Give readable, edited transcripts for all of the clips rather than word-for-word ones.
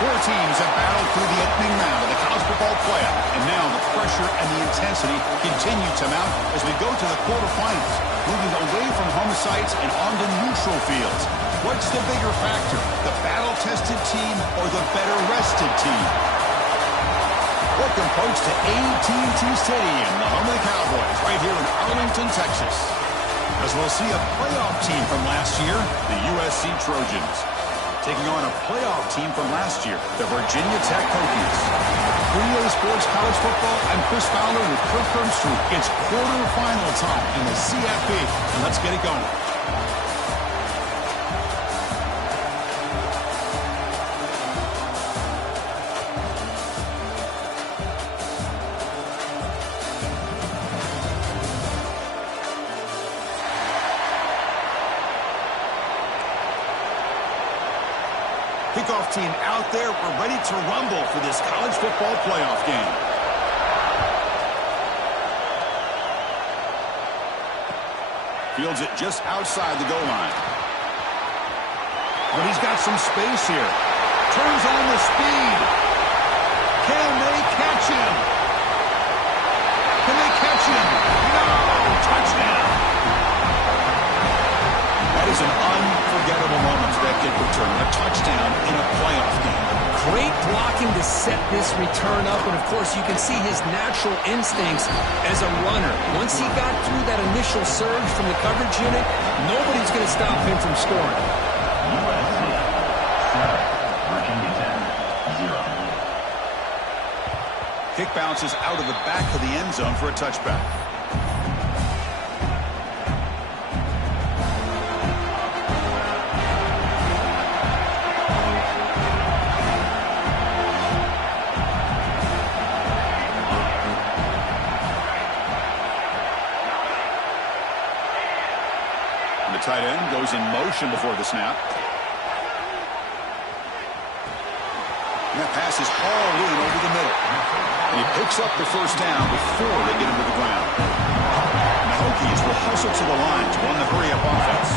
Four teams have battled through the opening round of the college football playoff, and now the pressure and the intensity continue to mount as we go to the quarterfinals, moving away from home sites and onto neutral fields. What's the bigger factor, the battle-tested team or the better-rested team? Welcome, folks, to AT&T Stadium, the home of the Cowboys, right here in Arlington, Texas. As we'll see a playoff team from last year, the USC Trojans, taking on a playoff team from last year, the Virginia Tech Hokies. For EA Sports College Football, I'm Chris Fowler with Kirk Herbstreit. It's quarterfinal time in the CFP, and let's get it going. Kickoff team out there. We're ready to rumble for this college football playoff game. Fields it just outside the goal line. But he's got some space here. Turns on the speed. Can they catch him? Can they catch him? No! Touchdown! That is an unforgettable moment for that kick return. A touchdown in a playoff game. Great blocking to set this return up, and of course you can see his natural instincts as a runner. Once he got through that initial surge from the coverage unit, nobody's going to stop him from scoring. USC 7, Virginia Tech 0. Kick bounces out of the back of the end zone for a touchback. Tight end goes in motion before the snap. And that pass is all in over the middle. And he picks up the first down before they get him to the ground. And the Hokies will hustle to the line to run the hurry-up offense.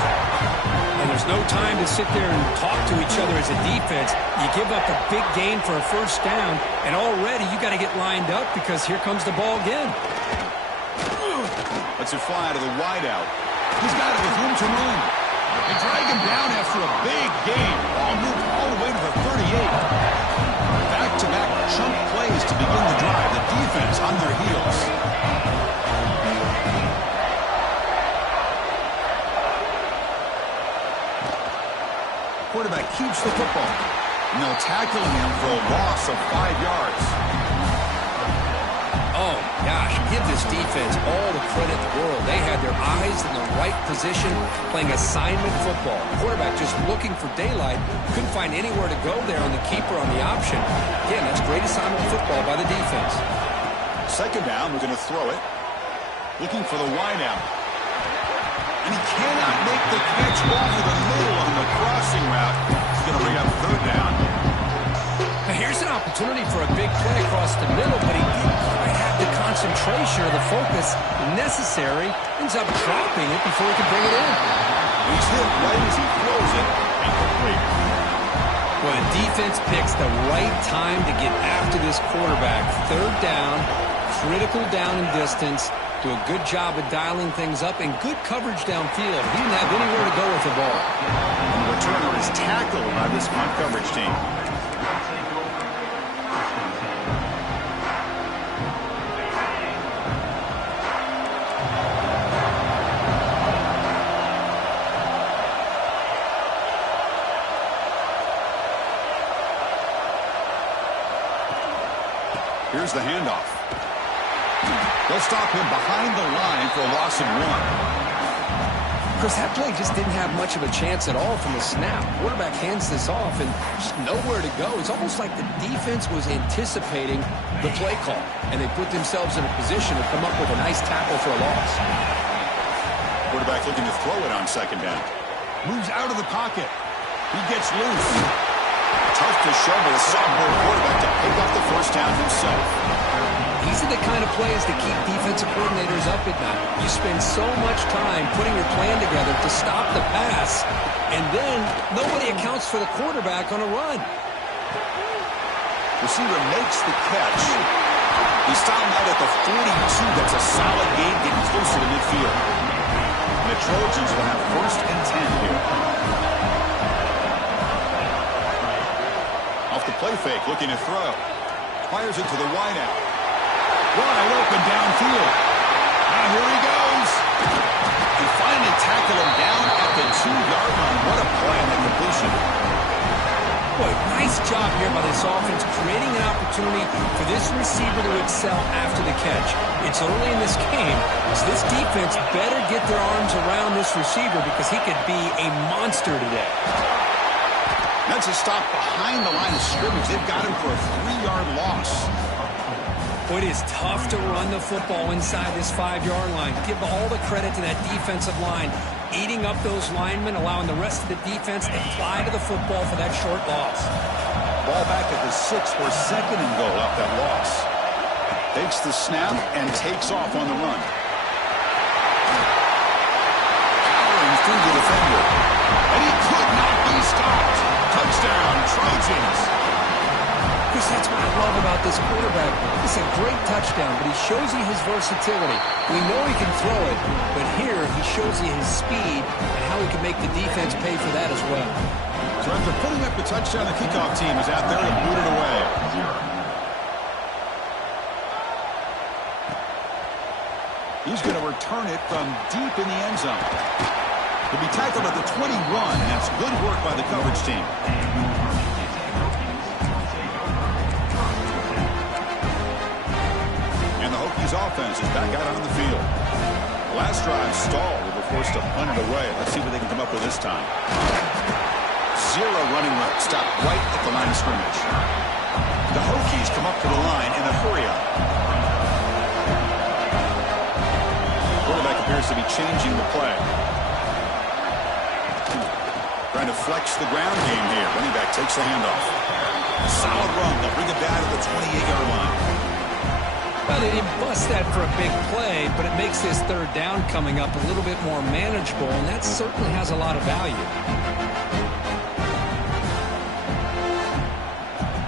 And there's no time to sit there and talk to each other as a defense. You give up a big gain for a first down, and already you got to get lined up because here comes the ball again. Lets it fly to the wideout. He's got it with room to run. They drag him down after a big gain. Ball moved all the way to the 38. Back-to-back chunk plays to begin the drive. The defense on their heels. Quarterback keeps the football. And they'll tackle him for a loss of 5 yards. Oh, gosh, give this defense all the credit in the world. They had their eyes in the right position, playing assignment football. Quarterback just looking for daylight. Couldn't find anywhere to go there on the keeper on the option. Again, that's great assignment football by the defense. Second down, we're going to throw it. Looking for the wideout. And he cannot make the catch off of the middle on the crossing route. He's going to bring up third down. Now here's an opportunity for a big play across the middle, but he didn't quite have the concentration or the focus necessary. Ends up dropping it before he can bring it in. He's hit right as he throws it. Incomplete. Well, the defense picks the right time to get after this quarterback. Third down, critical down and distance. Do a good job of dialing things up and good coverage downfield. He didn't have anywhere to go with the ball. And the returner is tackled by this punt coverage team. Here's the handoff. They'll stop him behind the line for a loss of 1. Because that play just didn't have much of a chance at all from the snap. Quarterback hands this off and just nowhere to go. It's almost like the defense was anticipating the play call, and they put themselves in a position to come up with a nice tackle for a loss. Quarterback looking to throw it on second down. Moves out of the pocket. He gets loose. Tough to show with a sophomore quarterback to pick up the first down himself. These are the kind of plays that keep defensive coordinators up at night. You spend so much time putting your plan together to stop the pass, and then nobody accounts for the quarterback on a run. Receiver makes the catch. He's stopped out at the 42. That's a solid gain, getting closer to midfield. And the Trojans will have 1st and 10 here. Off the play fake, looking to throw. Fires it to the wideout. Wide open downfield. Now here he goes. He finally tackled him down at the 2-yard line. What a play on the completion. Boy, nice job here by this offense, creating an opportunity for this receiver to excel after the catch. It's early in this game, so this defense better get their arms around this receiver because he could be a monster today. That's a stop behind the line of scrimmage. They've got him for a 3-yard loss. Boy, it is tough to run the football inside this 5-yard line. Give all the credit to that defensive line, eating up those linemen, allowing the rest of the defense to fly to the football for that short loss. Ball back at the 6 for 2nd and goal off that loss. Takes the snap and takes off on the run. Powering through the defender. And he could not be stopped. Touchdown, Trojans. Chris, that's what I love about this quarterback. It's a great touchdown, but he shows you his versatility. We know he can throw it, but here he shows you his speed and how he can make the defense pay for that as well. So after putting up the touchdown, the kickoff team is out there to boot it away. He's going to return it from deep in the end zone. He'll be tackled at the 21, and that's good work by the coverage team. Offense is back out on the field. Last drive stalled. They were forced to punt it away. Let's see what they can come up with this time. 0 running route. Stopped right at the line of scrimmage. The Hokies come up to the line in a hurry-up. Quarterback appears to be changing the play. Trying to flex the ground game here. Running back takes the handoff. Solid run. They'll bring it back to the 28-yard line. Well, they didn't bust that for a big play, but it makes this 3rd down coming up a little bit more manageable, and that certainly has a lot of value.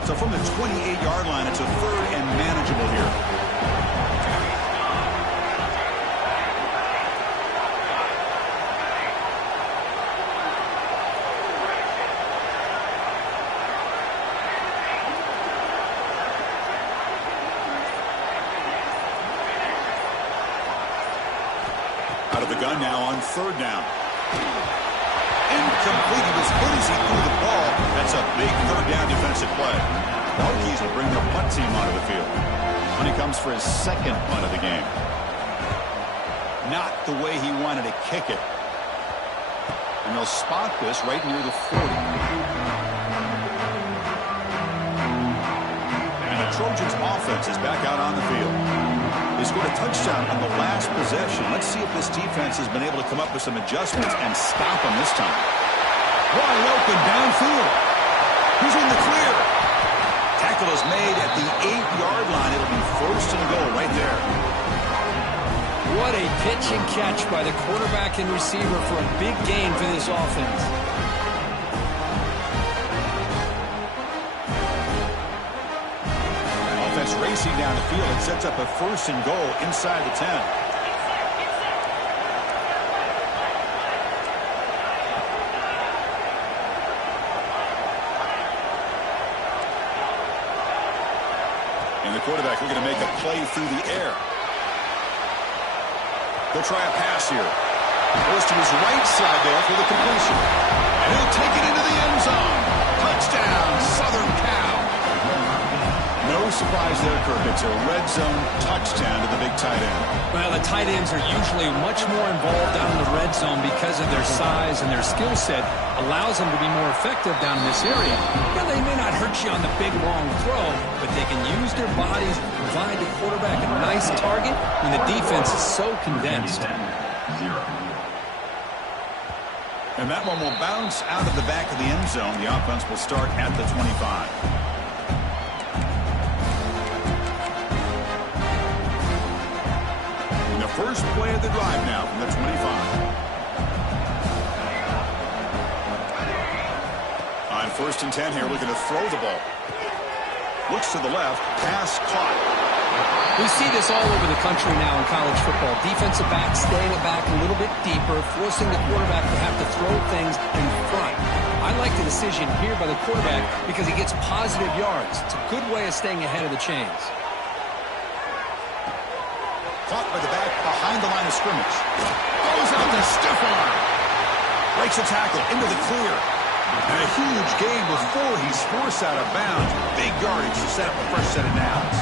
So from the 28-yard line, it's a 3rd and manageable here. Out of the gun now on 3rd down. Incomplete. He was hit as he threw the ball. That's a big 3rd down defensive play. The Hokies will bring their punt team onto the field. When he comes for his 2nd punt of the game. Not the way he wanted to kick it. And they'll spot this right near the 40. And the Trojans offense is back out on the field. They scored a touchdown on the last possession. Let's see if this defense has been able to come up with some adjustments and stop them this time. Wide open downfield. He's in the clear. Tackle is made at the 8-yard line. It'll be 1st and goal right there. What a pitch and catch by the quarterback and receiver for a big gain for this offense. Racing down the field and sets up a 1st and goal inside the 10. And the quarterback looking to make a play through the air. They'll try a pass here. Goes to his right side there for the completion. And he'll take it into the end zone. Touchdown, Southern Cal. No surprise there, Kirk. It's a red zone touchdown to the big tight end. Well, the tight ends are usually much more involved down in the red zone because of their size and their skill set allows them to be more effective down in this area. Now, they may not hurt you on the big, long throw, but they can use their bodies to provide the quarterback a nice target when the defense is so condensed. And that one will bounce out of the back of the end zone. The offense will start at the 25. First play of the drive now from the 25. On 1st and 10 here, looking to throw the ball. Looks to the left. Pass caught. We see this all over the country now in college football. Defensive backs staying back a little bit deeper, forcing the quarterback to have to throw things in front. I like the decision here by the quarterback because he gets positive yards. It's a good way of staying ahead of the chains. Caught by the back behind the line of scrimmage. Goes out the stiff arm. Breaks a tackle into the clear. And a huge gain before he's forced out of bounds. Big yardage to set up a fresh set of downs.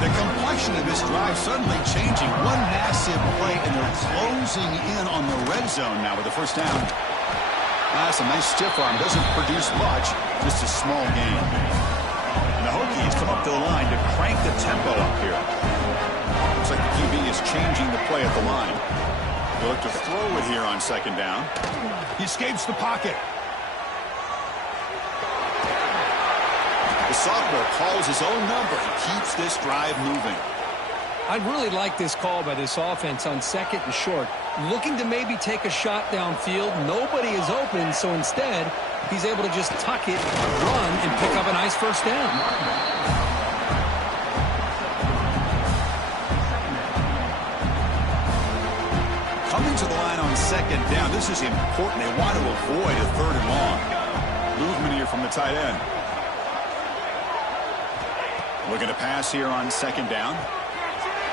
The complexion of this drive suddenly changing. One massive play, and they're closing in on the red zone now with the first down. That's a nice stiff arm. Doesn't produce much, just a small gain. And the Hokies come up to the line to crank the tempo up here. Looks like the QB is changing the play at the line. They'll look to throw it here on second down. He escapes the pocket. The sophomore calls his own number and keeps this drive moving. I'd really like this call by this offense on second and short. Looking to maybe take a shot downfield. Nobody is open, so instead, he's able to just tuck it, run, and pick up a nice first down. Coming to the line on second down. This is important. They want to avoid a third and long. Movement here from the tight end. Looking to pass here on second down.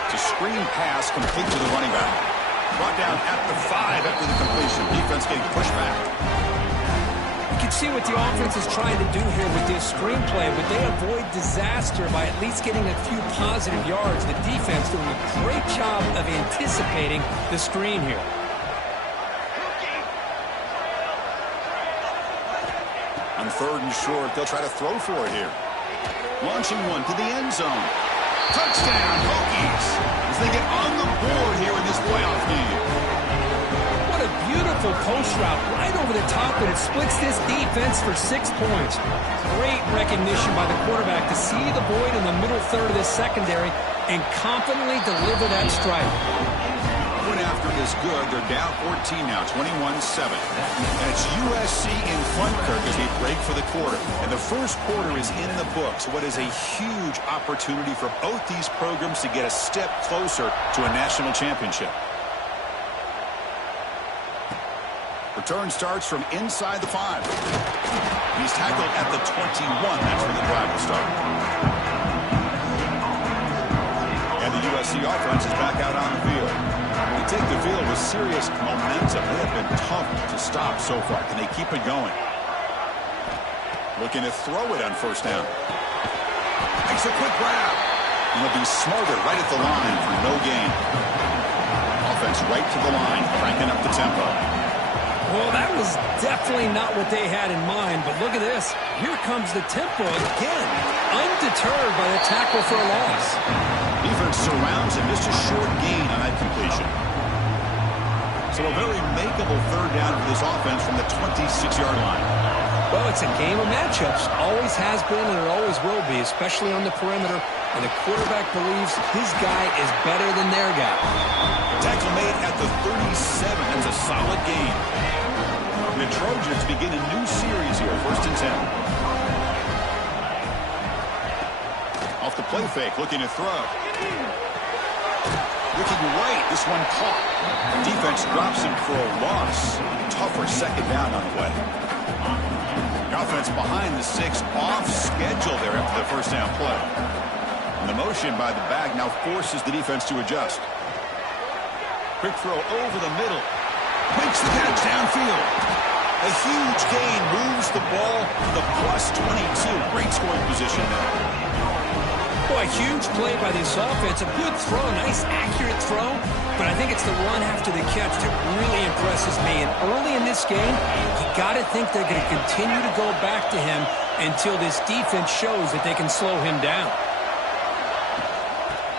It's a screen pass complete to the running back. Brought down at the 5 after the completion. Defense getting pushed back. You can see what the offense is trying to do here with this screenplay, but they avoid disaster by at least getting a few positive yards. The defense doing a great job of anticipating the screen here. On third and short, they'll try to throw for it here. Launching one to the end zone. Touchdown, Hokies, as they get on the board here in this playoff game. What a beautiful post route right over the top, and it splits this defense for 6 points. Great recognition by the quarterback to see the void in the middle third of this secondary and confidently deliver that strike. Point after is good. They're down 14 now, 21-7. And it's USC in front, Kirk, as we break for the quarter. And the first quarter is in the books. What is a huge opportunity for both these programs to get a step closer to a national championship. Return starts from inside the 5. He's tackled at the 21. That's where the drive will start. And the USC offense is back out on the field. They take the field with serious momentum. They have been tough to stop so far. Can they keep it going? Looking to throw it on first down. Makes a quick grab. And they'll be smarter right at the line for no gain. Offense right to the line, cranking up the tempo. Well, that was definitely not what they had in mind, but look at this. Here comes the tempo again, undeterred by the tackle for a loss. Defense surrounds him, just a short gain on that completion. So a very makeable third down for this offense from the 26-yard line. Well, it's a game of matchups. Always has been and it always will be, especially on the perimeter. And the quarterback believes his guy is better than their guy. Tackle made at the 37. That's a solid gain. And the Trojans begin a new series here, 1st and 10. Off the play fake, looking to throw. Looking right, this one caught. Defense drops him for a loss. Tougher second down on the way. Offense behind the 6, off schedule there after the first down play. And the motion by the back now forces the defense to adjust. Quick throw over the middle. Makes the catch downfield. A huge gain moves the ball to the +22. Great scoring position now. Boy, a huge play by this offense. A good throw, a nice accurate throw. But I think it's the run after the catch that really impresses me. And early in this game, you got to think they're going to continue to go back to him until this defense shows that they can slow him down.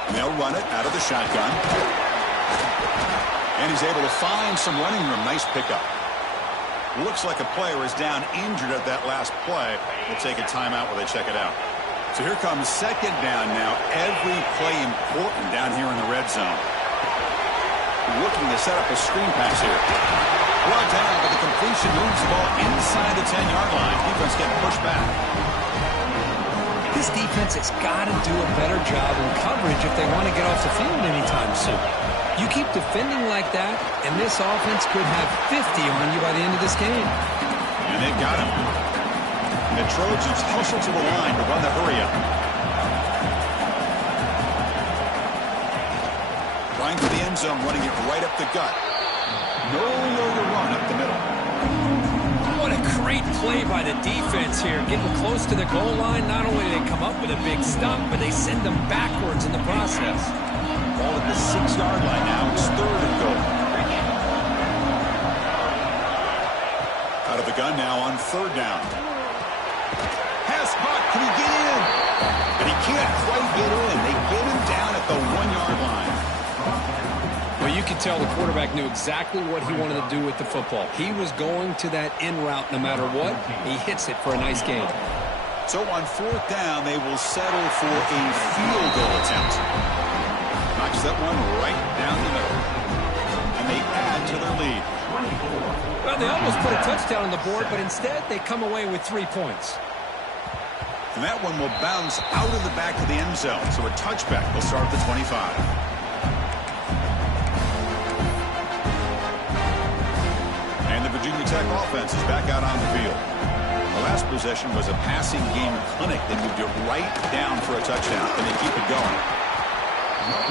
And they'll run it out of the shotgun. And he's able to find some running room. Nice pickup. Looks like a player is down injured at that last play. We'll take a timeout while they check it out. So here comes second down now. Every play important down here in the red zone. Looking to set up a screen pass here. Brought down, but the completion moves the ball inside the 10-yard line. Defense getting pushed back. This defense has got to do a better job in coverage if they want to get off the field anytime soon. You keep defending like that, and this offense could have 50 on you by the end of this game. And they've got him. And the Trojans hustle to the line to run the hurry-up. Trying for the end zone, running it right up the gut. Nowhere to run up the middle. What a great play by the defense here. Getting close to the goal line, not only do they come up with a big stop, but they send them backwards in the process. Ball at the 6-yard line now. It's 3rd and goal. Out of the gun now on 3rd down. Pass hot. Can he get in? And he can't quite get in. They get him down at the 1-yard line. Well, you could tell the quarterback knew exactly what he wanted to do with the football. He was going to that in route no matter what. He hits it for a nice gain. So on 4th down, they will settle for a field goal attempt. Knocks that one right down the middle. And they add to their lead. Well, they almost put a touchdown on the board, but instead they come away with 3 points. And that one will bounce out of the back of the end zone. So a touchback will start at the 25. And the Virginia Tech offense is back out on the field. The last possession was a passing game clinic. They moved it right down for a touchdown, and they keep it going.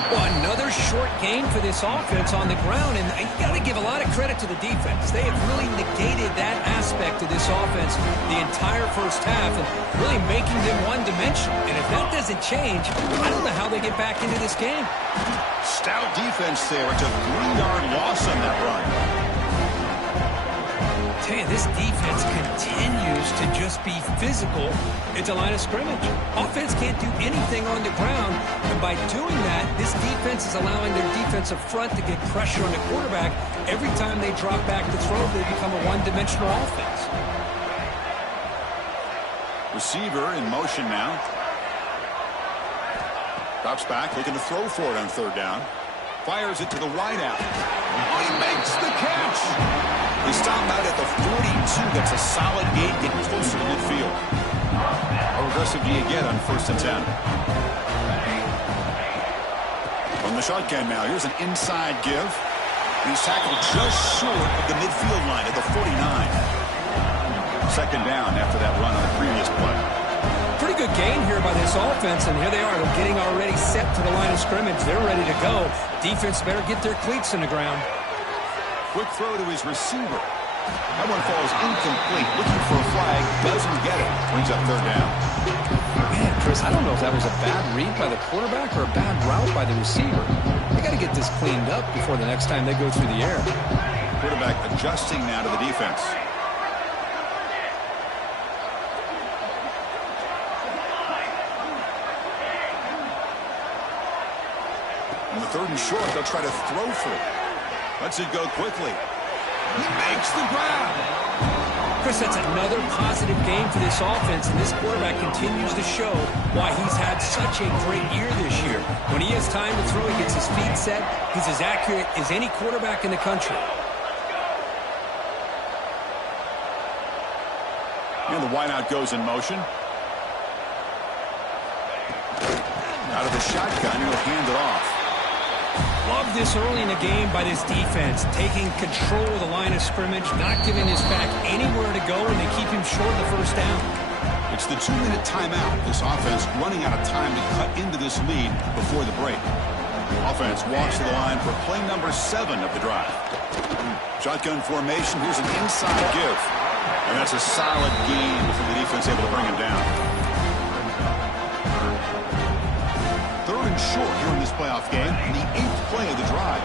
Well, another short gain for this offense on the ground, and you got to give a lot of credit to the defense. They have really negated that aspect of this offense the entire first half and really making them one-dimensional. And if that doesn't change, I don't know how they get back into this game. Stout defense there. It's a 3-yard loss on that run. I tell you, this defense continues to just be physical at the line of scrimmage. Offense can't do anything on the ground, and by doing that, this defense is allowing their defensive front to get pressure on the quarterback. Every time they drop back to throw, they become a one-dimensional offense. Receiver in motion now. Drops back, looking to throw for it on 3rd down. Fires it to the wide out. Oh, he makes the catch! They stop out at the 42. That's a solid gain, getting closer to midfield. How aggressive do you get on 1st and 10? From the shotgun now, here's an inside give. He's tackled just short of the midfield line at the 49. 2nd down after that run on the previous play. Pretty good gain here by this offense, and here they are. They're getting already set to the line of scrimmage. They're ready to go. Defense better get their cleats in the ground. Quick throw to his receiver. That one falls incomplete. Looking for a flag. Doesn't get it. Brings up 3rd down. Man, Chris, I don't know if that was a bad read by the quarterback or a bad route by the receiver. They got to get this cleaned up before the next time they go through the air. Quarterback adjusting now to the defense. On the 3rd and short, they'll try to throw for it. Lets it go quickly. He makes the grab. Chris, that's another positive game for this offense, and this quarterback continues to show why he's had such a great year this year. When he has time to throw, he gets his feet set. He's as accurate as any quarterback in the country. And the wideout goes in motion. Out of the shotgun, he'll hand it off. Love this early in the game by this defense, taking control of the line of scrimmage, not giving his back anywhere to go, and they keep him short of the 1st down. It's the 2-minute timeout. This offense running out of time to cut into this lead before the break. Offense walks to the line for play number 7 of the drive. Shotgun formation. Here's an inside give. And that's a solid gain before the defense able to bring him down. 3rd and short here in this playoff game, and the 8th play of the drive.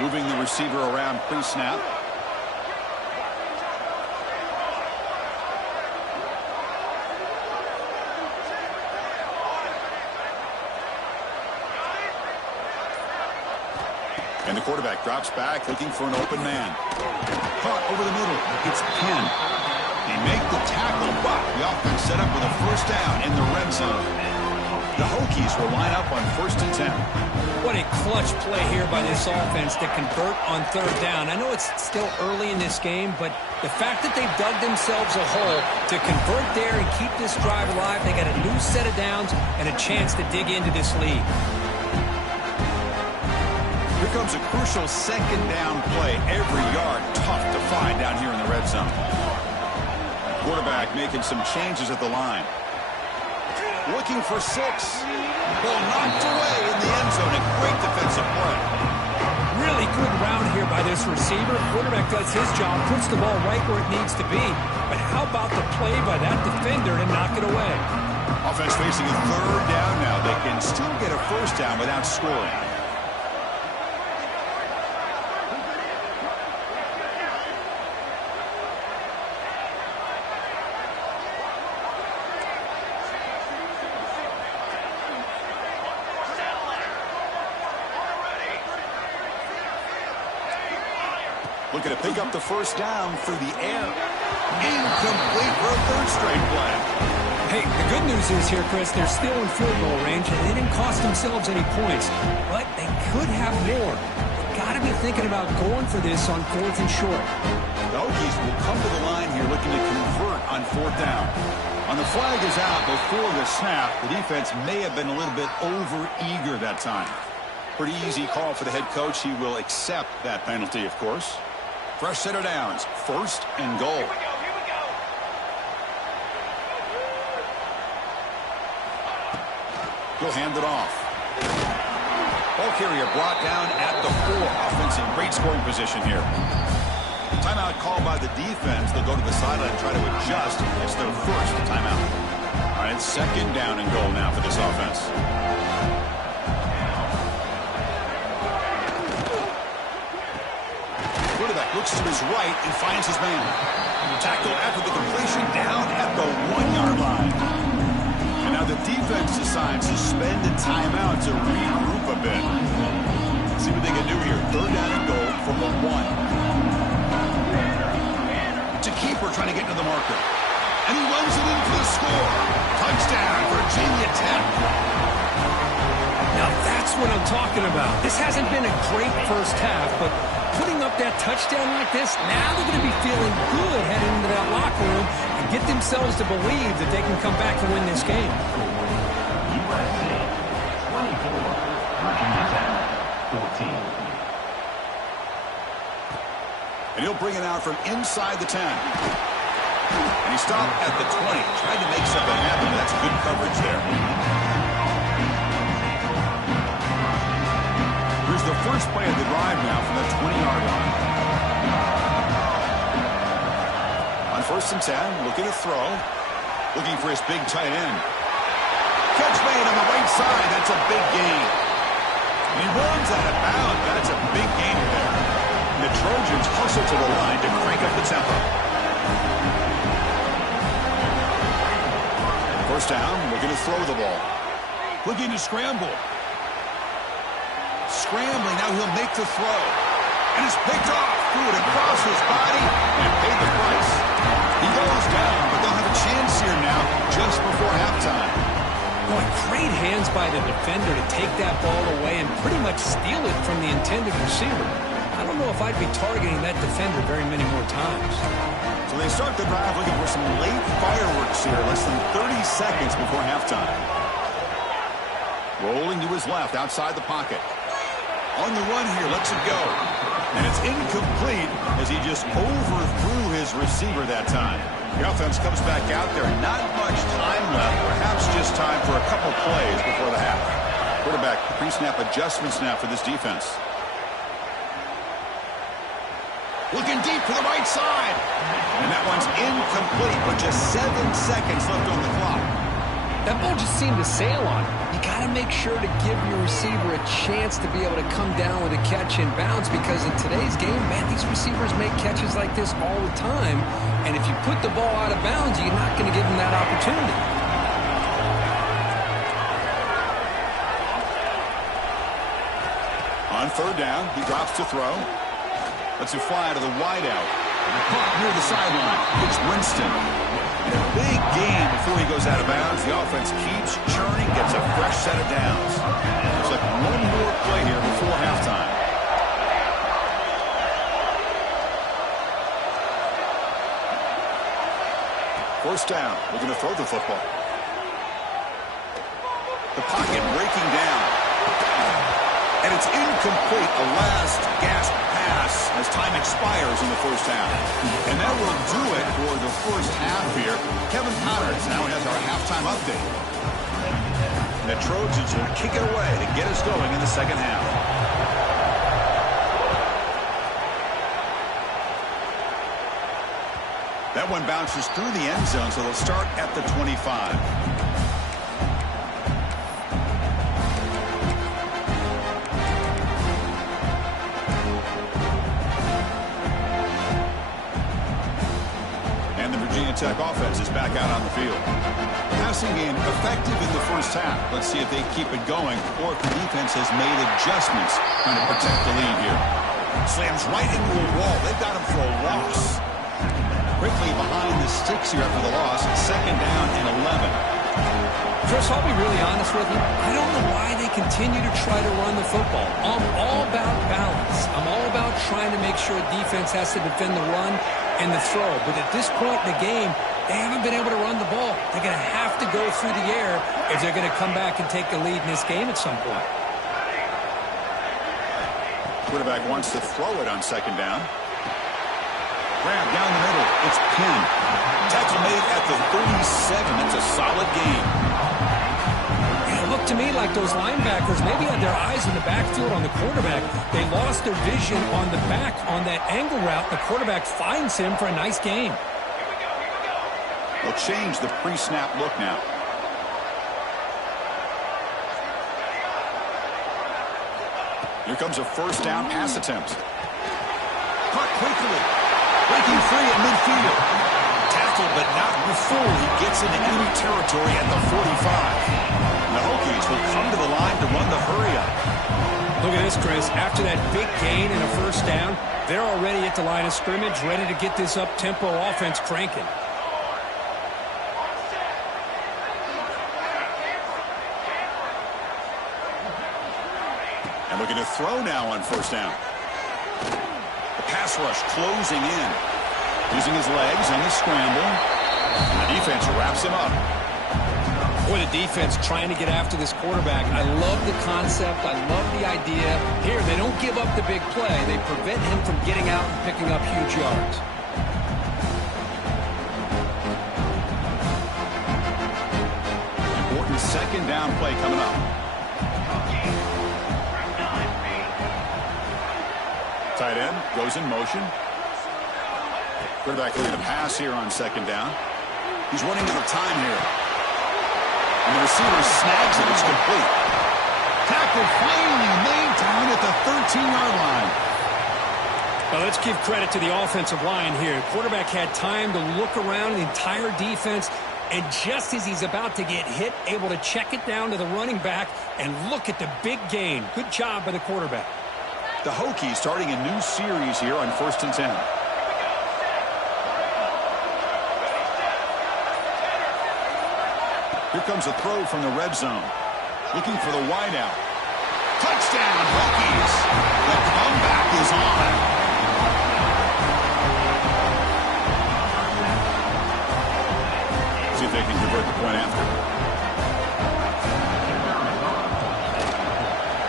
Moving the receiver around pre-snap. And the quarterback drops back, looking for an open man. Caught over the middle. It's Penn. They make the tackle, but the offense set up with a 1st down in the red zone. The Hokies will line up on 1st and 10. What a clutch play here by this offense to convert on 3rd down. I know it's still early in this game, but the fact that they've dug themselves a hole to convert there and keep this drive alive, they got a new set of downs and a chance to dig into this lead. Here comes a crucial 2nd down play. Every yard tough to find down here in the red zone. Quarterback making some changes at the line. Looking for 6. Ball knocked away in the end zone. A great defensive play. Really good round here by this receiver. Quarterback does his job, puts the ball right where it needs to be. But how about the play by that defender to knock it away? Offense facing a 3rd down now. They can still get a 1st down without scoring. Looking to pick up the 1st down through the air. Incomplete for a 3rd straight play. Hey, the good news is here, Chris, they're still in field goal range, and they didn't cost themselves any points. But they could have more. They've got to be thinking about going for this on 4th and short. The Hokies will come to the line here looking to convert on 4th down. On the flag is out before the snap. The defense may have been a little bit over-eager that time. Pretty easy call for the head coach. He will accept that penalty, of course. Fresh set of downs. 1st and goal. Here we go. He'll hand it off. Ball carrier brought down at the 4. Offense in great scoring position here. Timeout called by the defense. They'll go to the sideline and try to adjust. It's their 1st timeout. All right, 2nd down and goal now for this offense. Quarterback looks to his right and finds his man. Tackle after the completion down at the 1-yard line. And now the defense decides to spend a timeout to regroup a bit. Let's see what they can do here. 3rd down and goal from the 1. To keeper trying to get into the marker. And he runs it in for the score. Touchdown, Virginia Tech. Now that's what I'm talking about. This hasn't been a great 1st half, but putting up that touchdown like this, now they're going to be feeling good heading into that locker room and get themselves to believe that they can come back and win this game. USC 24, Virginia Tech 14. And he'll bring it out from inside the 10. And he stopped at the 20. Tried to make something happen, but that's good coverage there. Here's the first play of the drive now from the 20-yard line. On 1st and 10, looking to throw. Looking for his big tight end. Catch made on the right side. That's a big gain. And he runs out of bounds. That's a big gain there. And the Trojans hustle to the line to crank up the tempo. 1st down, looking to throw the ball. Looking to scramble. Scrambling, now he'll make the throw. And it's picked off. Threw it across his body and paid the price. He goes down, but they'll have a chance here now just before halftime. Boy, great hands by the defender to take that ball away and pretty much steal it from the intended receiver. I don't know if I'd be targeting that defender very many more times. So they start the drive looking for some late fireworks here, less than 30 seconds before halftime. Rolling to his left, outside the pocket. On the run here, lets it go. And it's incomplete as he just overthrew his receiver that time. The offense comes back out there. Not much time left. Perhaps just time for a couple plays before the half. Quarterback pre-snap adjustments now for this defense. Looking deep to the right side. And that one's incomplete with just 7 seconds left on the clock. That ball just seemed to sail on him. You got to make sure to give your receiver a chance to be able to come down with a catch and bounce, because in today's game, man, these receivers make catches like this all the time. And if you put the ball out of bounds, you're not going to give them that opportunity. On 3rd down, he drops to throw. Lets it fly to the wideout. Caught near the sideline. It's Winston. And a big gain before he goes out of bounds. The offense keeps churning, gets a fresh set of downs. Looks like one more play here before halftime. First down, looking to throw the football. The pocket breaking down. And it's incomplete, a last gasp pass as time expires in the first half. And that will do it for the first half here. Kevin Connors now has our halftime update. And the Trojans will kick it away to get us going in the second half. That one bounces through the end zone, so they'll start at the 25. And the Virginia Tech offense is back out on the field. Passing game effective in the first half. Let's see if they keep it going or if the defense has made adjustments trying to protect the lead here. Slams right into a wall. They've got him for a loss. Quickly behind the sticks here after the loss. Second down and 11. Chris, I'll be really honest with you. I don't know why they continue to try to run the football. I'm all about balance. I'm all about trying to make sure defense has to defend the run and the throw. But at this point in the game, they haven't been able to run the ball. They're going to have to go through the air if they're going to come back and take the lead in this game at some point. Quarterback wants to throw it on second down. Grab down the middle. It's pinned. Tackle made at the 37. That's a solid gain. It looked to me like those linebackers maybe had their eyes in the backfield on the quarterback. They lost their vision on the back on that angle route. The quarterback finds him for a nice gain. They'll change the pre-snap look now. Here comes a first down pass attempt. Caught quickly. Breaking free at midfield. Tackled, but not before he gets into enemy territory at the 45. The Hokies will come to the line to run the hurry-up. Look at this, Chris. After that big gain and a first down, they're already at the line of scrimmage, ready to get this up-tempo offense cranking. And looking to throw now on first down. Pass rush closing in. Using his legs on the scramble. And the defense wraps him up. Boy, the defense trying to get after this quarterback. I love the concept. I love the idea. Here, they don't give up the big play. They prevent him from getting out and picking up huge yards. Important second down play coming up. Tight end goes in motion. Quarterback looking to pass here on second down. He's running out of time here. And the receiver snags it. It's complete. Tackle finally made down at the 13-yard line. Well, let's give credit to the offensive line here. Quarterback had time to look around the entire defense, and just as he's about to get hit, able to check it down to the running back, and look at the big gain. Good job by the quarterback. The Hokies starting a new series here on 1st and 10. Here comes a throw from the red zone. Looking for the wideout. Touchdown, Hokies. The comeback is on. See if they can convert the point after.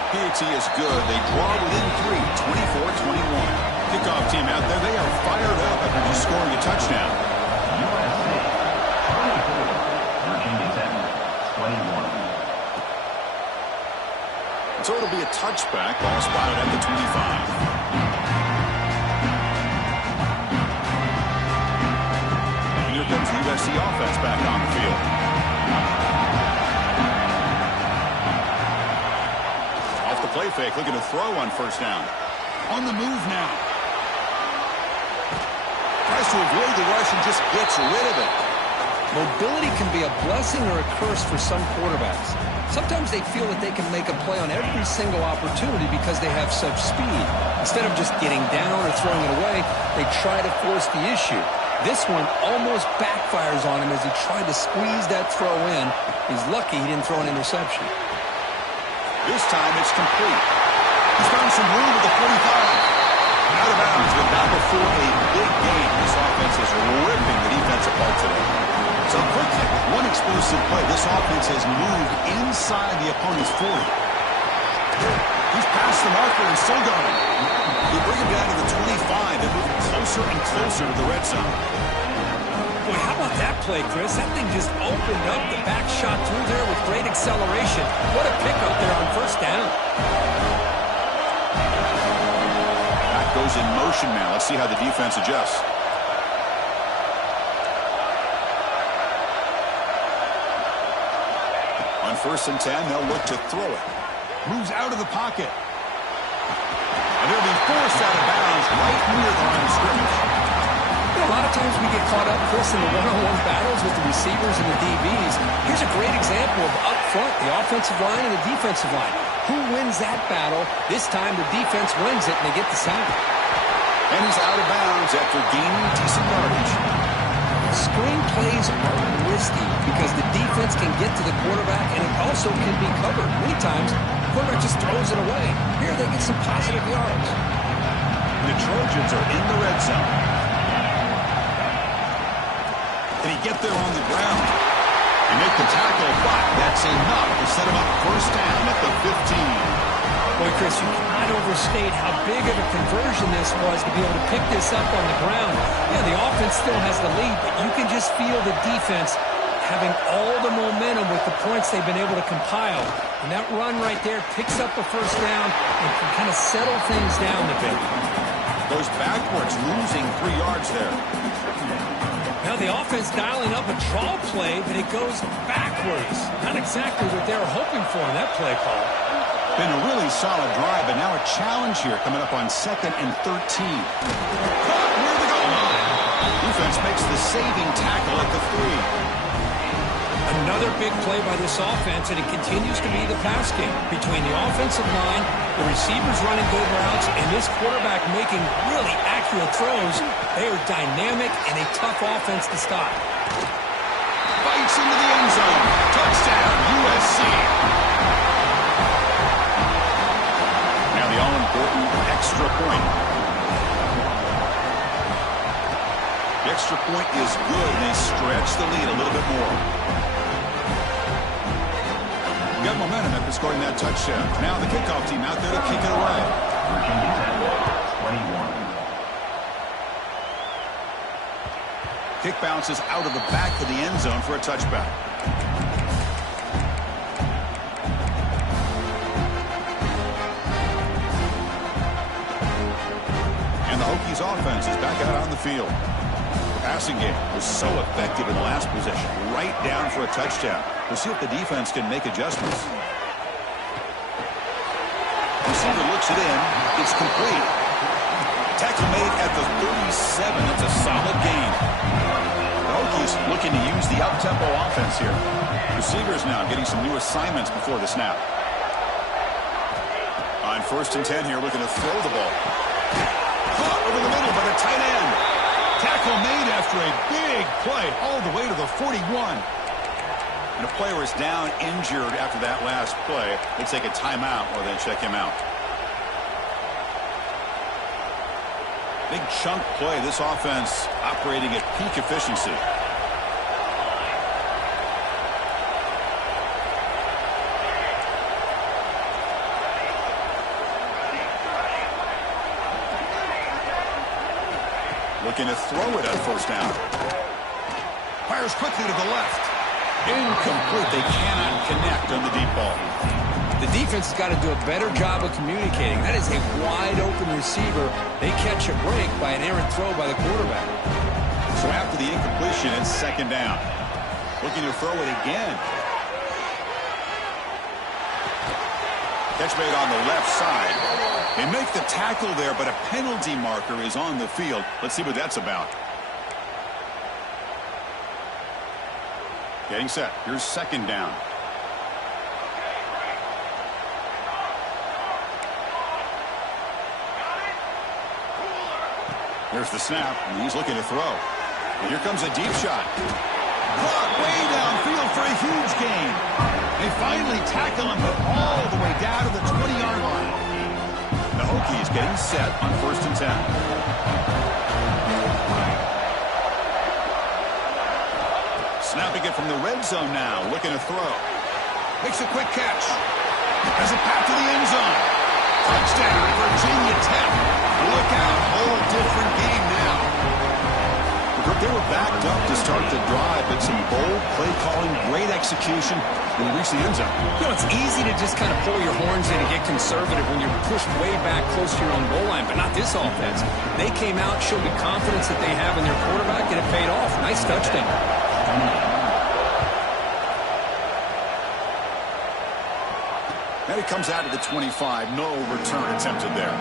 PAT is good. They draw within 3, 24-21. Kickoff team out there. They are fired up after just scoring a touchdown. USC 24, Virginia Tech 21. So it'll be a touchback. Ball spotted at the 25. And here comes the USC offense back on the field. Off the play fake, looking to throw on first down. On the move now. Tries to avoid the rush and just gets rid of it. Mobility can be a blessing or a curse for some quarterbacks. Sometimes they feel that they can make a play on every single opportunity because they have such speed. Instead of just getting down or throwing it away, they try to force the issue. This one almost backfires on him as he tried to squeeze that throw in. He's lucky he didn't throw an interception. This time it's complete. He's found some room at the 45. Out of bounds, but not before a big game. This offense is ripping the defense apart today. So quickly, with one explosive play, this offense has moved inside the opponent's 40. He's past the marker and still going. They bring him down to the 25. They're moving closer and closer to the red zone. Boy, how about that play, Chris? That thing just opened up. The back shot through there with great acceleration. What a pickup there on first down. Back goes in motion now. Let's see how the defense adjusts. On 1st and 10, they'll look to throw it. Moves out of the pocket. And they'll be forced out of bounds right near the line of scrimmage. A lot of times we get caught up, Chris, in the one-on-one battles with the receivers and the DBs. Here's a great example of up front, the offensive line and the defensive line. Who wins that battle? This time the defense wins it, and they get the sack. And he's out of bounds after gaining decent yardage. Screen plays are risky because the defense can get to the quarterback, and it also can be covered. Many times, the quarterback just throws it away. Here they get some positive yards. The Trojans are in the red zone. Can he get there on the ground? They make the tackle, but that's enough to set him up first down at the 15. Boy, Chris, you cannot overstate how big of a conversion this was to be able to pick this up on the ground. Yeah, the offense still has the lead, but you can just feel the defense having all the momentum with the points they've been able to compile. And that run right there picks up a first down and can kind of settle things down a bit. Goes backwards, losing 3 yards there. Now the offense dialing up a draw play, but it goes backwards. Not exactly what they were hoping for in that play call. Been a really solid drive, but now a challenge here coming up on 2nd and 13. Caught near the goal line. Defense makes the saving tackle at the 3. Another big play by this offense, and it continues to be the pass game. Between the offensive line, the receivers running good routes, and this quarterback making really accurate throws, they are dynamic and a tough offense to stop. Bites into the end zone. Touchdown, USC. Now the all-important extra point. The extra point is good, and they stretch the lead a little bit more. Got momentum after scoring that touchdown. Now the kickoff team out there to kick it away. Virginia Tech, 21. Kick bounces out of the back of the end zone for a touchback. And the Hokies offense is back out on the field. Passing game was so effective in the last possession, right down for a touchdown. We'll see if the defense can make adjustments. Receiver looks it in. It's complete. Tackle made at the 37. That's a solid gain. The Hokies looking to use the up-tempo offense here. Receivers now getting some new assignments before the snap. On 1st and 10 here, looking to throw the ball. Caught over the middle by the tight end. Tackle made after a big play all the way to the 41. And a player is down injured after that last play. They take a timeout while they check him out. Big chunk play. This offense operating at peak efficiency. Looking to throw it on first down. Fires quickly to the left. Incomplete. They cannot connect on the deep ball. The defense has got to do a better job of communicating. That is a wide-open receiver. They catch a break by an errant throw by the quarterback. So after the incompletion, it's 2nd down. Looking to throw it again. Catch made on the left side. They make the tackle there, but a penalty marker is on the field. Let's see what that's about. Getting set. Here's 2nd down. There's the snap, and he's looking to throw. Here comes a deep shot. Caught way downfield for a huge gain. They finally tackle him, but all the way down to the 20-yard line. The Hokies getting set on 1st and 10. Snapping it from the red zone now, looking to throw. Makes a quick catch. Has it back to the end zone. Touchdown, Virginia Tech. Look out, whole different game now. They were backed up to start the drive, but some bold play calling, great execution when they reached the end zone. You know, it's easy to just kind of pull your horns in and get conservative when you're pushed way back close to your own goal line, but not this offense. They came out, showed the confidence that they have in their quarterback, and it paid off. Nice touchdown. And it comes out to the 25. No return attempted there.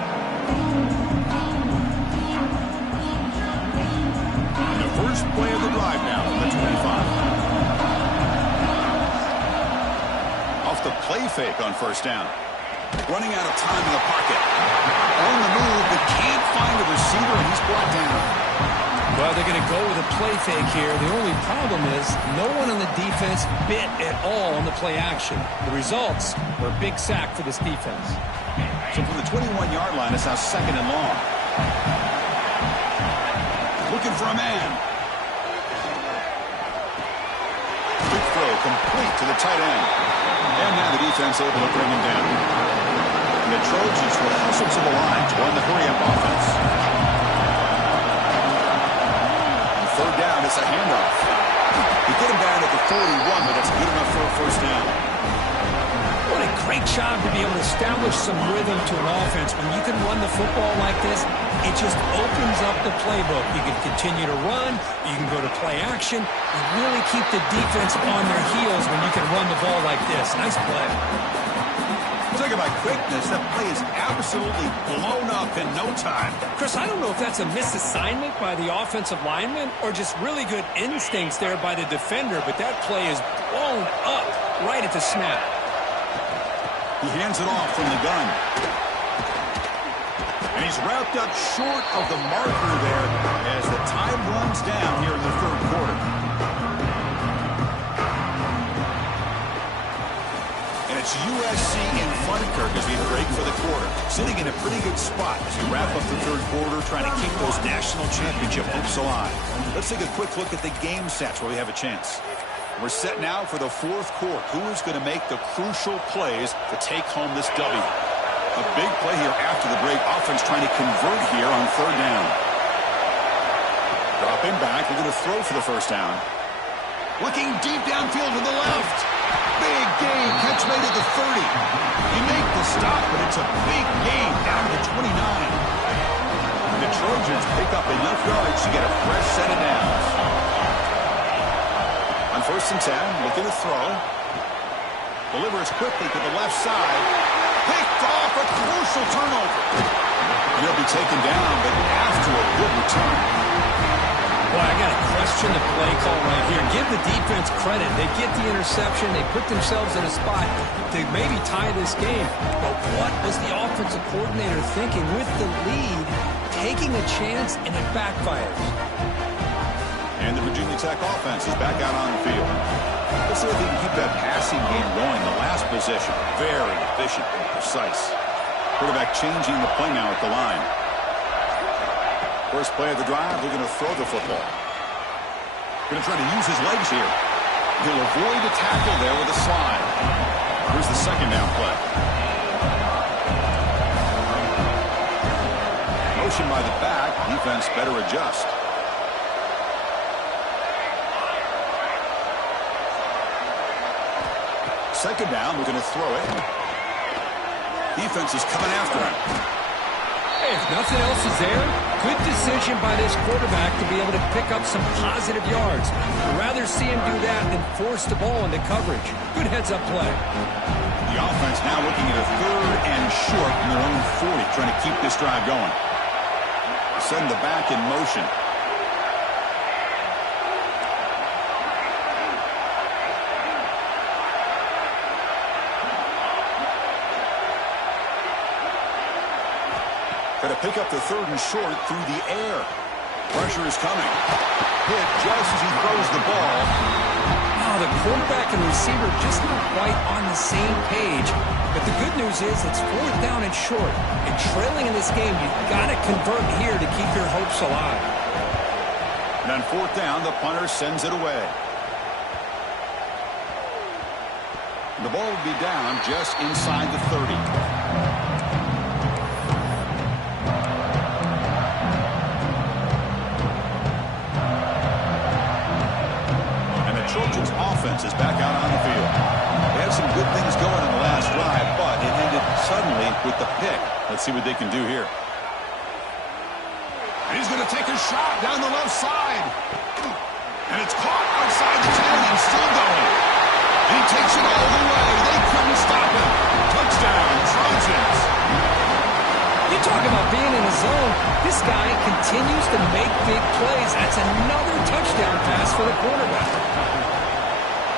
And the first play of the drive now on the 25. Off the play fake on 1st down. Running out of time in the pocket. On the move, but can't find a receiver, and he's brought down. Well, they're going to go with a play fake here. The only problem is no one on the defense bit at all on the play action. The results were a big sack for this defense. So from the 21-yard line, it's now 2nd and long. Looking for a man. Quick throw complete to the tight end. And now the defense able to bring him down. And the Trojans will hustle to the line to run the hurry-up offense. 3rd down, it's a handoff. You get him down at the 41, but that's good enough for a 1st down. What a great job to be able to establish some rhythm to an offense. When you can run the football like this, it just opens up the playbook. You can continue to run. You can go to play action. You really keep the defense on their heels when you can run the ball like this. Nice play. Talk about quickness. That play is absolutely blown up in no time. Chris, I don't know if that's a misassignment by the offensive lineman or just really good instincts there by the defender, but that play is blown up right at the snap. He hands it off from the gun. And he's wrapped up short of the marker there as the time runs down here in the 3rd quarter. And it's USC in front, Kirk, as we break for the quarter. Sitting in a pretty good spot as we wrap up the 3rd quarter, trying to keep those national championship hopes alive. Let's take a quick look at the game stats where we have a chance. We're set now for the 4th quarter. Who is going to make the crucial plays to take home this W? A big play here after the break. Offense trying to convert here on 3rd down. Dropping back. We're going to throw for the 1st down. Looking deep downfield to the left. Big gain. Catch made at the 30. You make the stop, but it's a big gain down to the 29. The Trojans pick up enough yards to get a fresh set of downs. On 1st and 10, looking to throw. Delivers quickly to the left side. Picked off, a crucial turnover. And he'll be taken down, but after a good return. Boy, I got to question the play call right here. Give the defense credit. They get the interception. They put themselves in a spot to maybe tie this game. But what was the offensive coordinator thinking with the lead, taking a chance, and it backfires? And the Virginia Tech offense is back out on the field. Let's see if they can keep that passing game going. The last possession, very efficient and precise. Quarterback changing the play now at the line. First play of the drive, they're going to throw the football. Going to try to use his legs here. He'll avoid the tackle there with a slide. Here's the 2nd down play. Motion by the back. Defense better adjust. Second down, we're going to throw it. Defense is coming after him. Hey, if nothing else is there, good decision by this quarterback to be able to pick up some positive yards. I'd rather see him do that than force the ball into coverage. Good heads-up play. The offense now looking at a 3rd and short from their own 40, trying to keep this drive going. Send the back in motion. Got to pick up the 3rd and short through the air. Pressure is coming. Hit just as he throws the ball. Oh, the quarterback and receiver just not quite on the same page. But the good news is it's 4th down and short. And trailing in this game, you've got to convert here to keep your hopes alive. And on 4th down, the punter sends it away. The ball will be down just inside the 30. Trojans offense is back out on the field. They had some good things going in the last drive, but it ended suddenly with the pick. Let's see what they can do here. And he's going to take a shot down the left side. And it's caught outside the 10 and still going. And he takes it all the way. They couldn't stop him. Touchdown, Trojans. You talk about being in the zone. This guy continues to make big plays. That's another touchdown pass for the quarterback.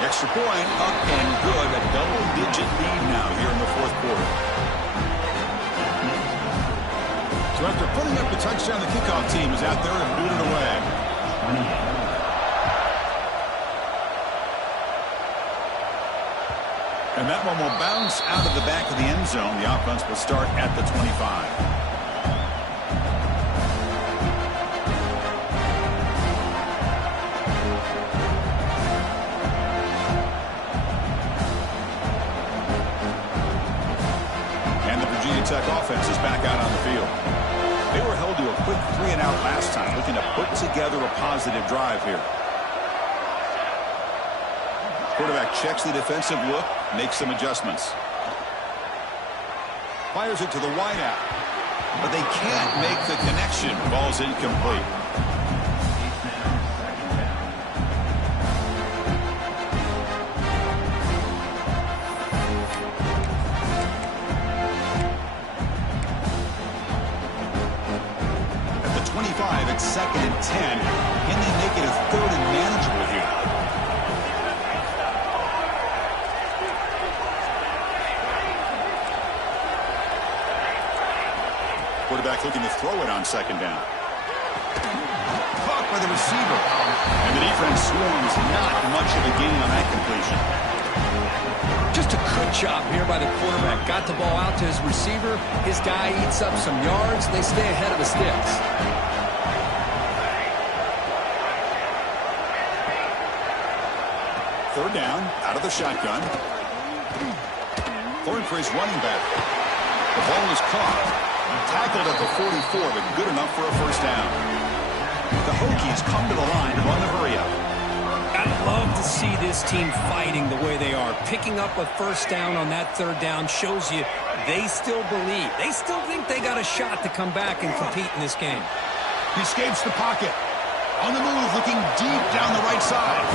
Extra point, up and good. A double-digit lead now here in the 4th quarter. So after putting up the touchdown, the kickoff team is out there and boot it away. And that one will bounce out of the back of the end zone. The offense will start at the 25. Tech offense is back out on the field. They were held to a quick 3-and-out last time, looking to put together a positive drive here. Quarterback checks the defensive look, makes some adjustments. Fires it to the wideout, but they can't make the connection. Ball's incomplete. It's 2nd and 10. Can they make it a 3rd and manageable here? Quarterback looking to throw it on 2nd down. Caught by the receiver. And the defense swarms. Not much of a gain on that completion. Just a good job here by the quarterback. Got the ball out to his receiver. His guy eats up some yards. They stay ahead of the sticks. 3rd down, out of the shotgun. Throwing for his running back. The ball is caught. Tackled at the 44, but good enough for a 1st down. The Hokies come to the line to run the hurry-up. I'd love to see this team fighting the way they are. Picking up a 1st down on that 3rd down shows you they still believe. They still think they got a shot to come back and compete in this game. He escapes the pocket. On the move, looking deep down the right side.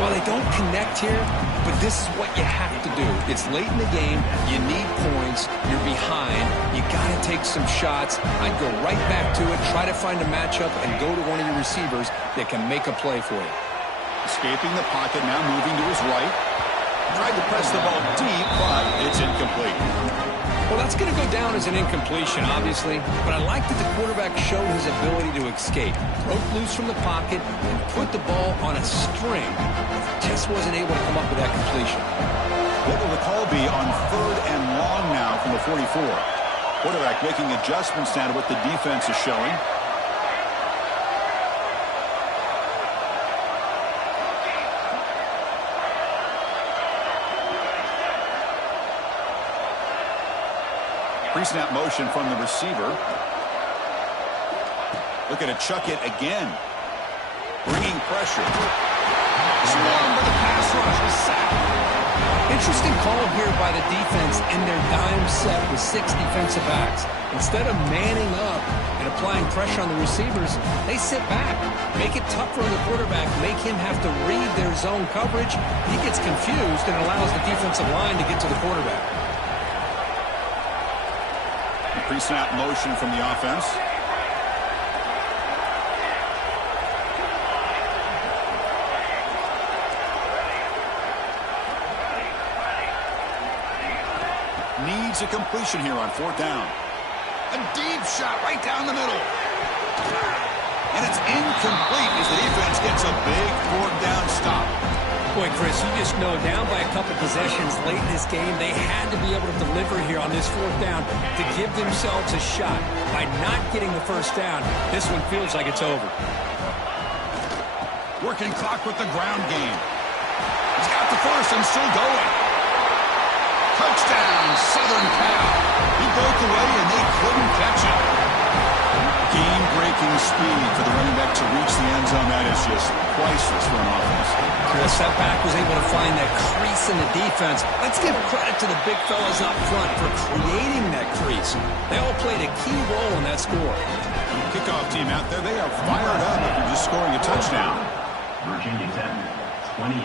Well, they don't connect here, but this is what you have to do. It's late in the game. You need points. You're behind. You got to take some shots. I'd go right back to it, try to find a matchup, and go to one of your receivers that can make a play for you. Escaping the pocket, now moving to his right. Tried to press the ball deep, but it's incomplete. Well, that's going to go down as an incompletion, obviously, but I like that the quarterback showed his ability to escape. Broke loose from the pocket and put the ball on a string. Just wasn't able to come up with that completion. What will the call be on 3rd and long now from the 44? Quarterback making adjustments now to what the defense is showing. Pre-snap motion from the receiver. Looking to chuck it again. Bringing pressure. Swung, but the pass rush was sacked. Interesting call here by the defense in their dime set with 6 defensive backs. Instead of manning up and applying pressure on the receivers, they sit back. Make it tougher on the quarterback. Make him have to read their zone coverage. He gets confused and allows the defensive line to get to the quarterback. Pre-snap motion from the offense. Needs a completion here on 4th down. A deep shot right down the middle. And it's incomplete as the defense gets a big fourth down stop. Boy, Chris, you just know down by a couple possessions late in this game, they had to be able to deliver here on this fourth down to give themselves a shot. By not getting the first down, this one feels like it's over. Working clock with the ground game. He's got the first and still going. Touchdown, Southern Cal. He broke away and they couldn't catch him. Game-breaking speed for the running back to reach the end zone. That is just priceless for an offense. Chris, that back was able to find that crease in the defense. Let's give credit to the big fellas up front for creating that crease. They all played a key role in that score. Kickoff team out there, they are fired up after just scoring a touchdown. Virginia Tech, 28.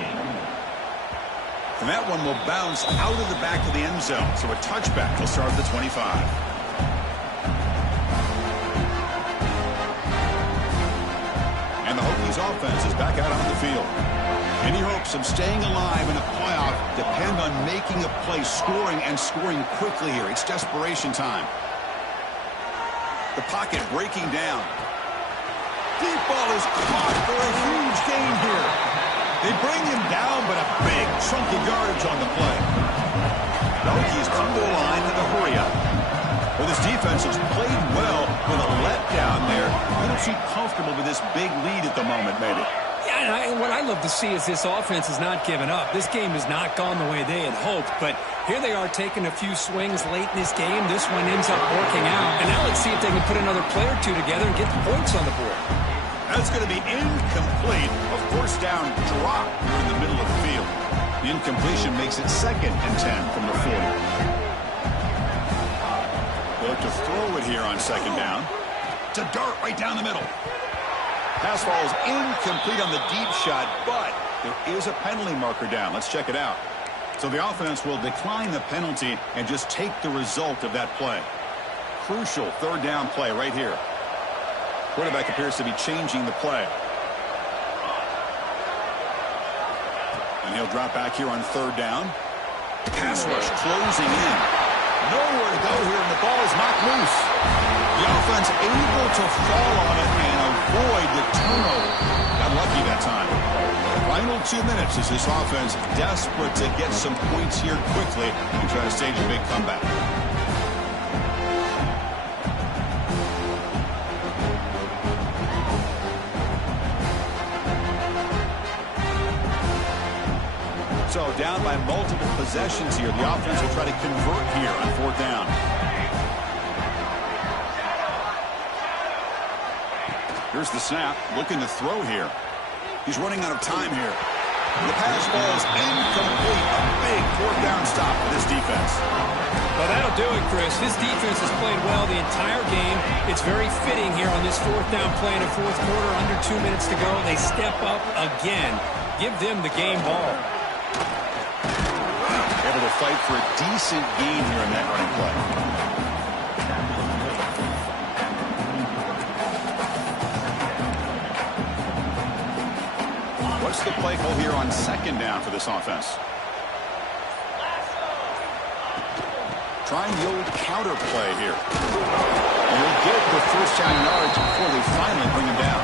And that one will bounce out of the back of the end zone. So a touchback will start at the 25. And the Hokies offense is back out on the field. Any hopes of staying alive in a playoff depend on making a play, scoring, and scoring quickly here. It's desperation time. The pocket breaking down. Deep ball is caught for a huge gain here. They bring him down, but a big chunk of yardage on the play. The Hokies come to the line with a hurry up. Well, this defense has played well with a letdown there. You don't seem comfortable with this big lead at the moment, maybe. Yeah, and what I love to see is this offense has not given up. This game has not gone the way they had hoped, but here they are taking a few swings late in this game. This one ends up working out. And now let's see if they can put another play or two together and get the points on the board. That's going to be incomplete. A first down drop here in the middle of the field. The incompletion makes it 2nd and 10 from the 40. They'll look to throw it here on 2nd down. To dart right down the middle. Pass ball is incomplete on the deep shot, but there is a penalty marker down. Let's check it out. So the offense will decline the penalty and just take the result of that play. Crucial 3rd down play right here. Quarterback appears to be changing the play. And he'll drop back here on 3rd down. Pass rush closing in. Nowhere to go here, and the ball is knocked loose. The offense able to fall on it and avoid the turnover. Got lucky that time. Final 2 minutes as this offense desperate to get some points here quickly and try to stage a big comeback. So down by multiple possessions here. The offense will try to convert here on 4th down. Here's the snap. Looking to throw here. He's running out of time here. The pass ball is incomplete. A big 4th down stop for this defense. Well, that'll do it, Chris. This defense has played well the entire game. It's very fitting here on this 4th down play in the 4th quarter. Under 2 minutes to go. They step up again. Give them the game ball. Able to fight for a decent gain here in that running play. What's the play call here on 2nd down for this offense? Trying the old counter play here. And he'll get the first down yards before they finally bring him down.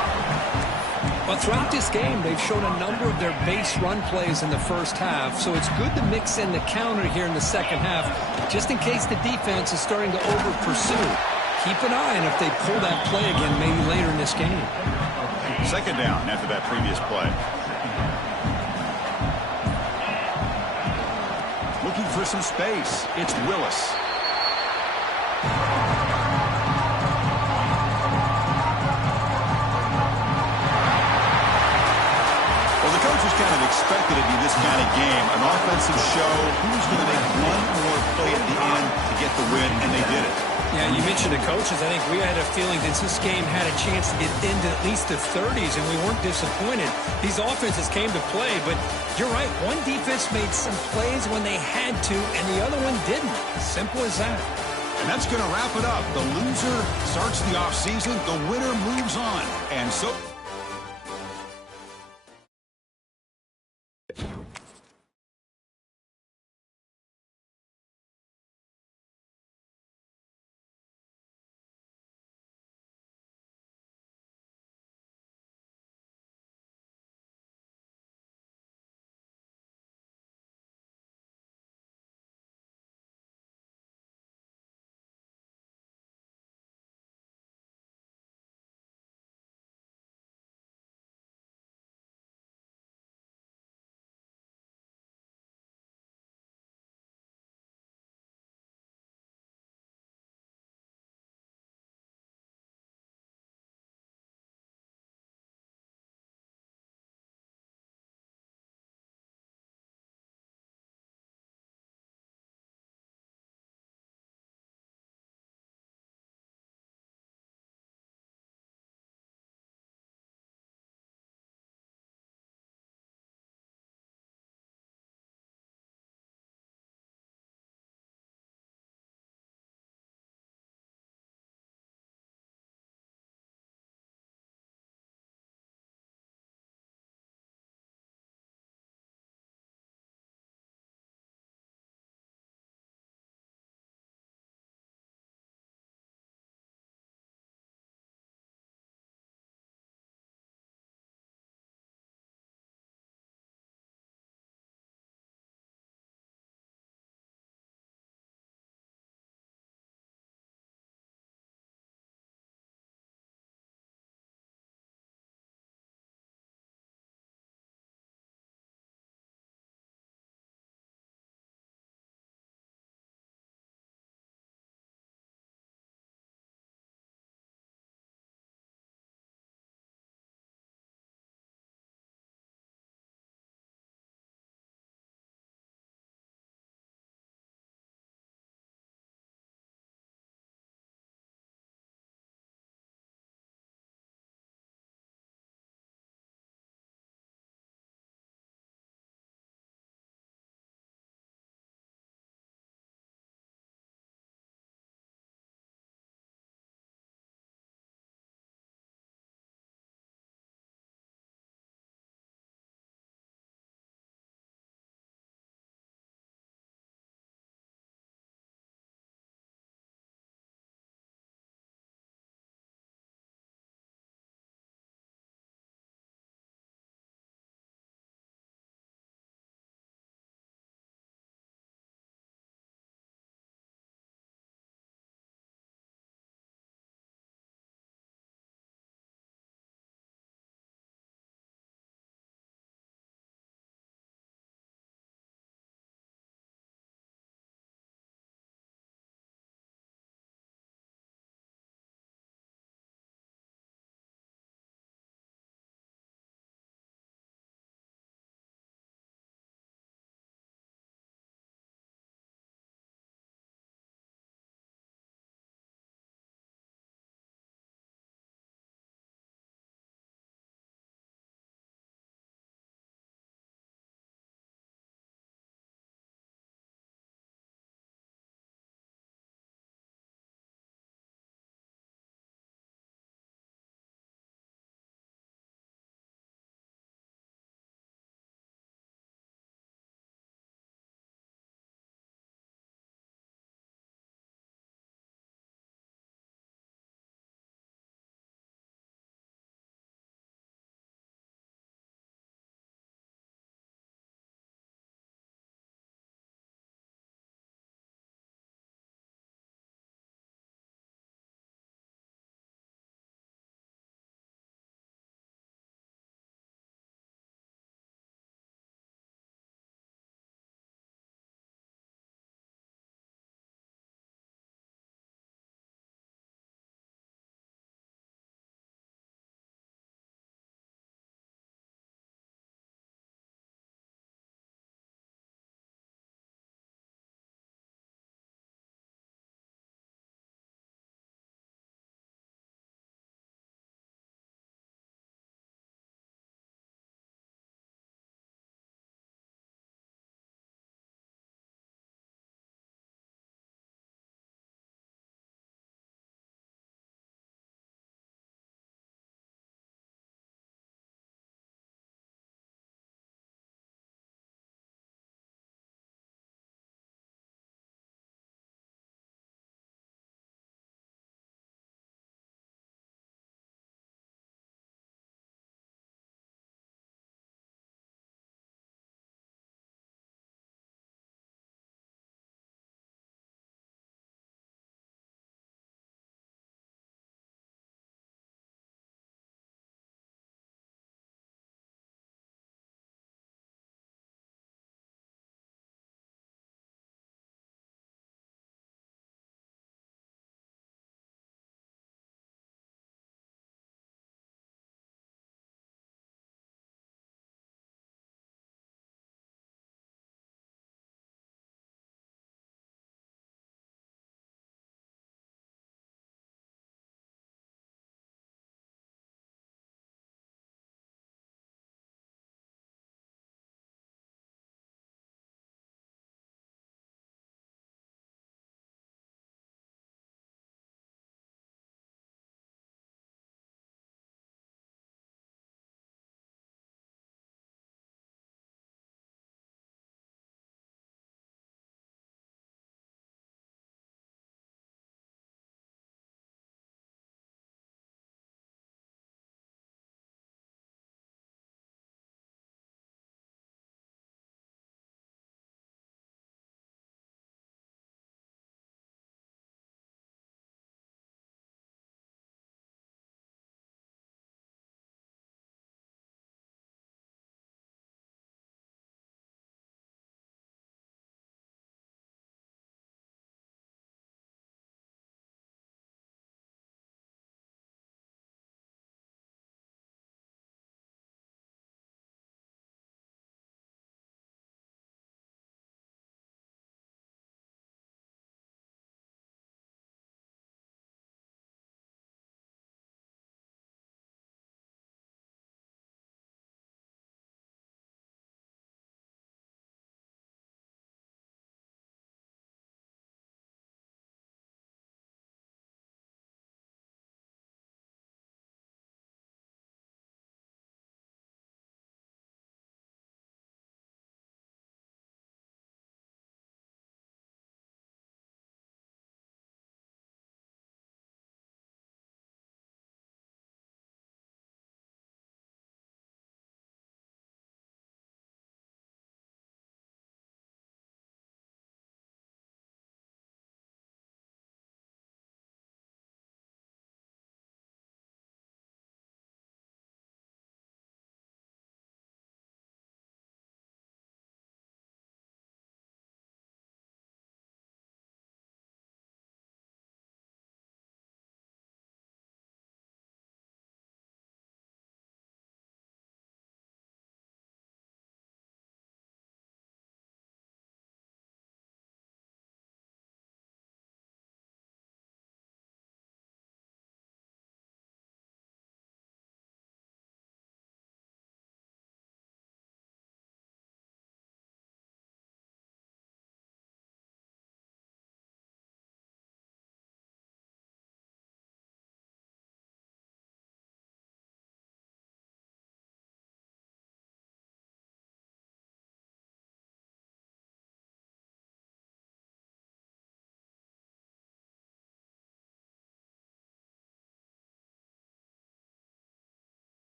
Well, throughout this game, they've shown a number of their base run plays in the first half, so it's good to mix in the counter here in the second half, just in case the defense is starting to over-pursue. Keep an eye on if they pull that play again maybe later in this game. 2nd down after that previous play. Looking for some space. It's Willis. Kind of expected to be this kind of game, an offensive show. Who's going to make one more play at the end to get the win, and they did it. Yeah, you mentioned the coaches. I think we had a feeling that this game had a chance to get into at least the 30s, and we weren't disappointed. These offenses came to play, but you're right. One defense made some plays when they had to, and the other one didn't. Simple as that. And that's going to wrap it up. The loser starts the offseason. The winner moves on. And so...